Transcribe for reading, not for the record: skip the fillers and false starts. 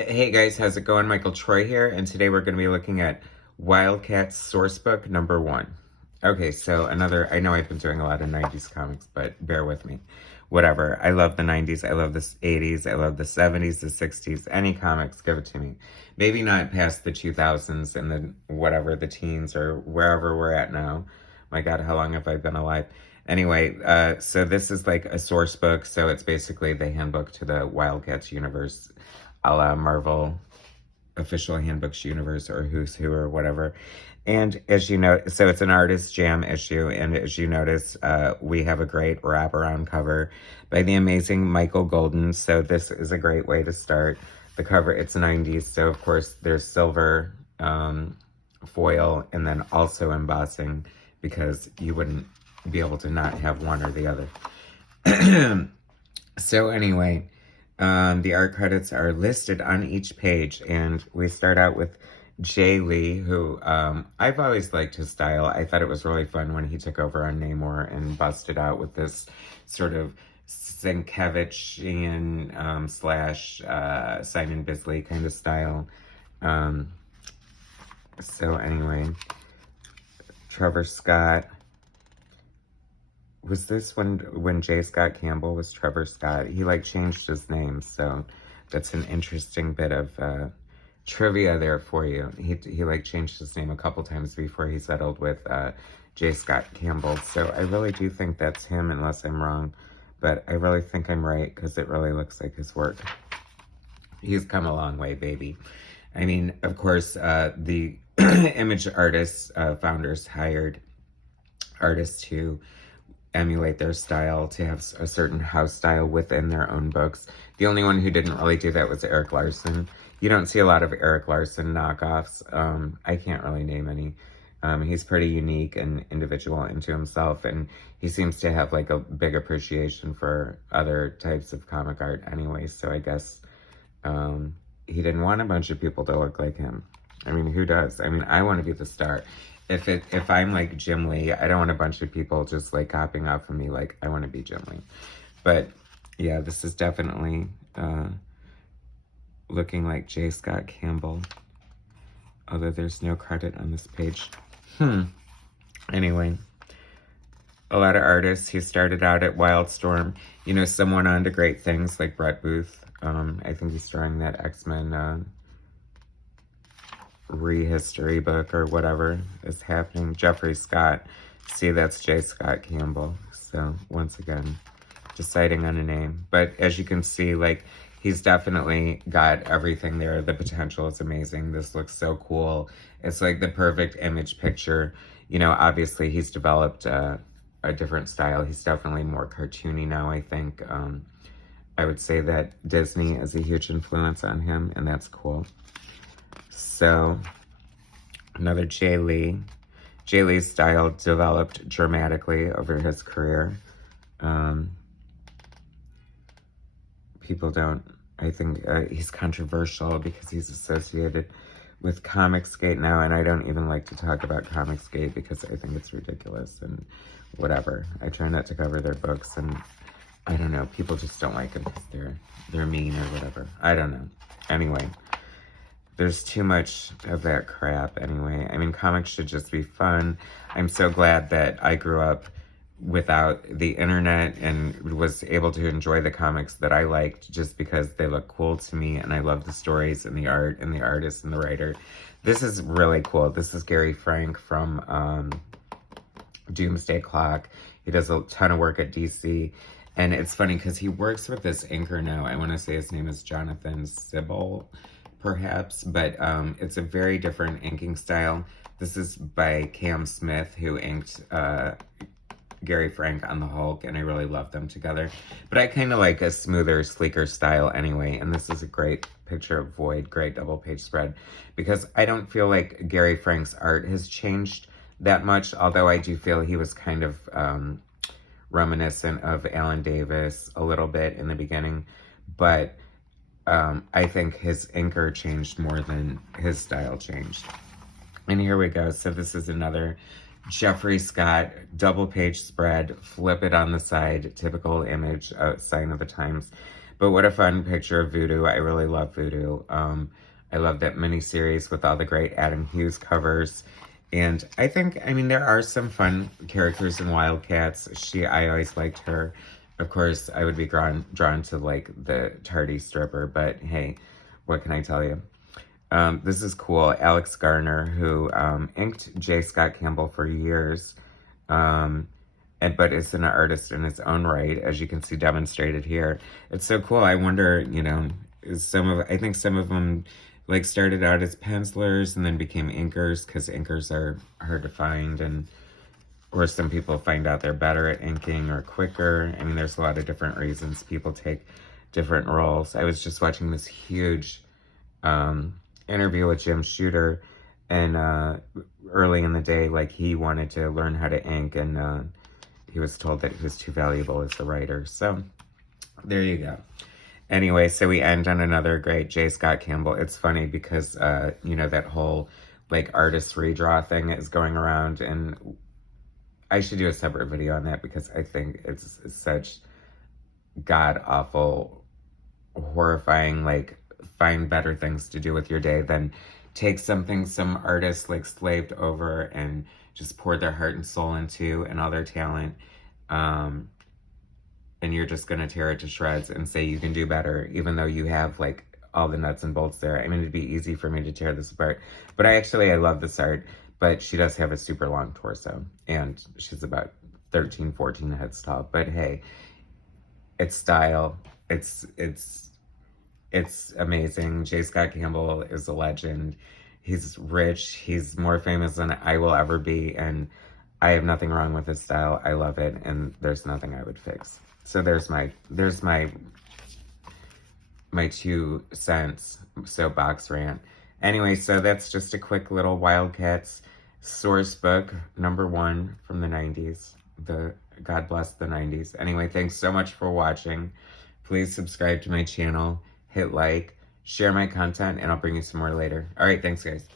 Hey guys, how's it going? Michael Troy here, and today we're going to be looking at Wildcats Sourcebook #1. Okay, so I know I've been doing a lot of 90s comics, but bear with me. Whatever, I love the 90s, I love the 80s, I love the 70s, the 60s, any comics, give it to me. Maybe not past the 2000s and the teens or wherever we're at now. My God, how long have I been alive? Anyway, so this is like a source book, so it's basically the handbook to the Wildcats universe, a la Marvel official handbooks universe or Who's Who or whatever. And as you know, so it's an artist jam issue, and as you notice, we have a great wraparound cover by the amazing Michael Golden. So this is a great way to start the cover. It's 90s, so of course there's silver foil and then also embossing, because you wouldn't be able to not have one or the other. So anyway, the art credits are listed on each page, and we start out with Jay Lee, who I've always liked his style. I thought it was really fun when he took over on Namor and busted out with this sort of Sienkiewiczyan slash Simon Bisley kind of style. So anyway, Trevor Scott. Was this when J. Scott Campbell was Trevor Scott? He like changed his name, so that's an interesting bit of trivia there for you. He like changed his name a couple times before he settled with J. Scott Campbell. So I really do think that's him, unless I'm wrong. But I really think I'm right, because it really looks like his work. He's come a long way, baby. I mean, of course, the image artists, founders hired artists to emulate their style, to have a certain house style within their own books. The only one who didn't really do that was Eric Larson. You don't see a lot of Eric Larson knockoffs. I can't really name any. He's pretty unique and individual into himself, and he seems to have like a big appreciation for other types of comic art anyway, so I guess he didn't want a bunch of people to look like him. I mean, who does? I mean, I want to be the star. If I'm like Jim Lee, I don't want a bunch of people just like copying off of me. Like, I want to be Jim Lee. But yeah, this is definitely looking like J. Scott Campbell, although there's no credit on this page. Anyway, a lot of artists. He started out at Wildstorm. You know, some went on to great things like Brett Booth. I think he's drawing that X-Men rehistory book or whatever is happening. Jeffrey Scott. See, that's J. Scott Campbell. So once again, deciding on a name. But as you can see, like, he's definitely got everything there. The potential is amazing. This looks so cool. It's like the perfect image picture. You know, obviously he's developed a different style. He's definitely more cartoony now, I think. I would say that Disney is a huge influence on him, and that's cool. So, another Jay Lee. Jay Lee's style developed dramatically over his career. People don't, I think he's controversial because he's associated with Comicsgate now, and I don't even like to talk about Comicsgate because I think it's ridiculous and whatever. I try not to cover their books, and I don't know, people just don't like them because they're mean or whatever. I don't know. Anyway, there's too much of that crap anyway. I mean, comics should just be fun. I'm so glad that I grew up without the internet and was able to enjoy the comics that I liked just because they look cool to me, and I love the stories and the art and the artist and the writer. This is really cool. This is Gary Frank from Doomsday Clock. He does a ton of work at DC, and it's funny because he works with this inker now. I want to say his name is Jonathan Sybil, perhaps, but it's a very different inking style. This is by Cam Smith, who inked Gary Frank on the Hulk, and I really love them together. But I kind of like a smoother, sleeker style anyway, and this is a great picture of Void, great double page spread, because I don't feel like Gary Frank's art has changed that much, although I do feel he was kind of reminiscent of Alan Davis a little bit in the beginning, but I think his inker changed more than his style changed. And here we go. So this is another Jeffrey Scott double page spread, flip it on the side, typical image, sign of the times. But what a fun picture of Voodoo. I really love Voodoo. I love that miniseries with all the great Adam Hughes covers. And I think, I mean, there are some fun characters in Wildcats. I always liked her. Of course, I would be drawn to, like, the tardy stripper, but hey, what can I tell you? This is cool. Alex Garner, who inked J. Scott Campbell for years, but is an artist in his own right, as you can see demonstrated here. It's so cool. I wonder, you know, I think some of them like started out as pencilers and then became inkers, because inkers are hard to find, or some people find out they're better at inking or quicker. I mean, there's a lot of different reasons people take different roles. I was just watching this huge interview with Jim Shooter, and early in the day, like, he wanted to learn how to ink, and he was told that he was too valuable as a writer. So there you go. Anyway, so we end on another great J. Scott Campbell. It's funny because, you know, that whole, like, artist redraw thing is going around, and I should do a separate video on that because I think it's such god-awful, horrifying, like, find better things to do with your day than take something some artists, like, slaved over and just poured their heart and soul into and all their talent, and you're just going to tear it to shreds and say you can do better, even though you have, like, all the nuts and bolts there. I mean, it'd be easy for me to tear this apart. But I love this art, but she does have a super long torso, and she's about 13, 14 heads tall. But hey, it's style. It's amazing. J. Scott Campbell is a legend. He's rich. He's more famous than I will ever be, and I have nothing wrong with his style. I love it, and there's nothing I would fix. So there's my 2 cents soapbox rant. Anyway, so that's just a quick little Wildcats Sourcebook, #1 from the 90s. God bless the 90s. Anyway, thanks so much for watching. Please subscribe to my channel, hit like, share my content, and I'll bring you some more later. All right, thanks, guys.